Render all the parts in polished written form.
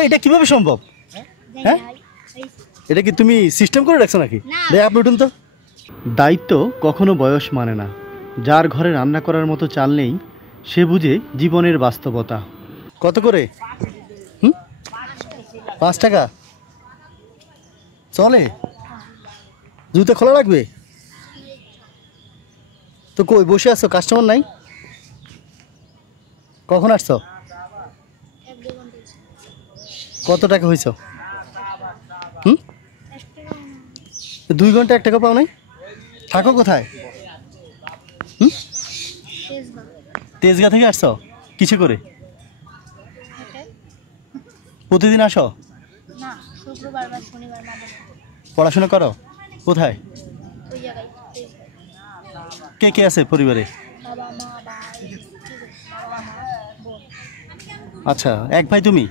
এবার এটা কিভাবে সম্ভব? হ্যাঁ, এটা কি তুমি সিস্টেম করে রাখছো নাকি? দেখ আপনি উঠুন তো। দায়িত্ব কখনো বয়স মানে না। যার ঘরে রান্না করার মতো চাল নেই সে বুঝে জীবনের বাস্তবতা। কত করে? 5 টাকা চলে? জুতো খোলা লাগবে তো? কই বসে আছো, কাস্টমার নাই? কখন আসছো? কত টাকা হয়েছ? 2 ঘন্টা 1 টাকা পাও নাই? থাকো কোথায়? তেজগাঁ থেকে আসছো? কিসে করে? প্রতিদিন আসো? পড়াশোনা করো? কোথায়? কে কে আছে পরিবারে? আচ্ছা, এক ভাই তুমি?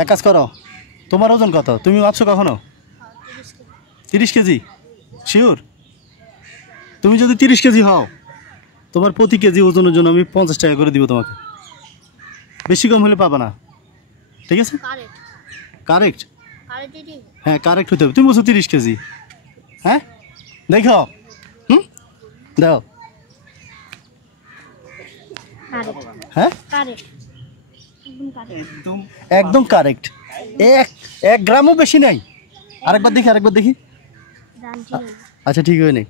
এক কাজ করো, তোমার ওজন কত? তুমি মাপছো কখনো? 30 কেজি? শিওর? তুমি যদি 30 কেজি হও, তোমার প্রতি কেজি ওজনের জন্য আমি 50 টাকা করে দিব তোমাকে। বেশি কম হলে পাবা না, ঠিক আছে? কারেক্ট? হ্যাঁ কারেক্ট হতে হবে। তুমি বলছো 30 কেজি। হ্যাঁ দেখো, দাও। হ্যাঁ একদম কারেক্ট। 1 গ্রামও বেশি নাই। আরেকবার দেখি। আচ্ছা ঠিক হয়ে নেই।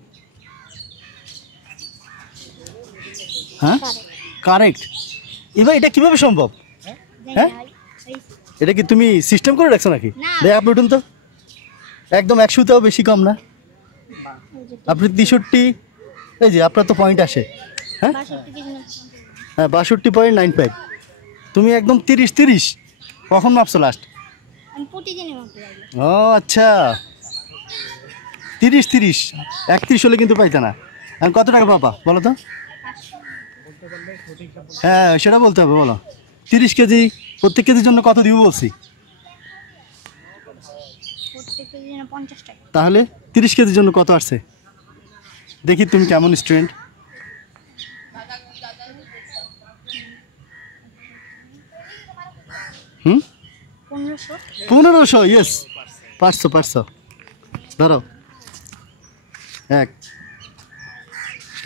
হ্যাঁ কারেক্ট। এবার এটা কিভাবে সম্ভব? হ্যাঁ, এটা কি তুমি সিস্টেম করে রাখছো নাকি? দেখ আপনি উঠুন তো। একদম 100টাও বেশি কম না। আপনি 63, এই যে আপনার তো পয়েন্ট আসে। হ্যাঁ হ্যাঁ 62.95। তুমি একদম 30। কখন মাপছো লাস্ট? ও আচ্ছা, 30 31 হলে কিন্তু পাইতে না। আর কত টাকা পাবা বলো তো? হ্যাঁ সেটা বলতে হবে, বলো। 30 কেজি, প্রত্যেক কেজির জন্য কত দিব বলছি? তাহলে 30 কেজির জন্য কত আসছে দেখি তুমি কেমন স্টুডেন্ট। 1500। ইয়েস, পারছো। ধরো 1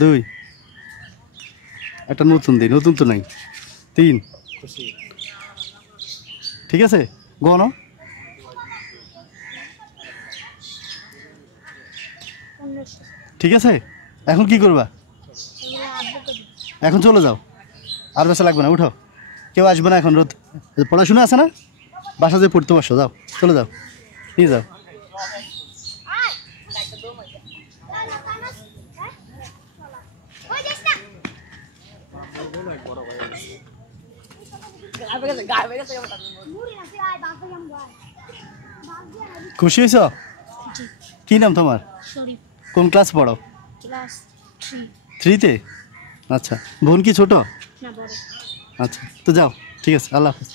2, একটা নতুন তো নাই। 3, ঠিক আছে গণ। ঠিক আছে, এখন কি করবা? এখন চলে যাও, আর বেশি লাগবে না, উঠো। কেউ আসবে না এখন, রোদ। পড়াশোনা আছে না, বাসা যে পড়তে বসো, যাও চলে যাও, নিয়ে যাও। খুশি হয়েছ? কি নাম তোমার? কোন ক্লাস পড়ো? 3-তে। আচ্ছা, বোন কি ছোট? আচ্ছা তো যাও, ঠিক আছে, আল্লাহ হাফেজ।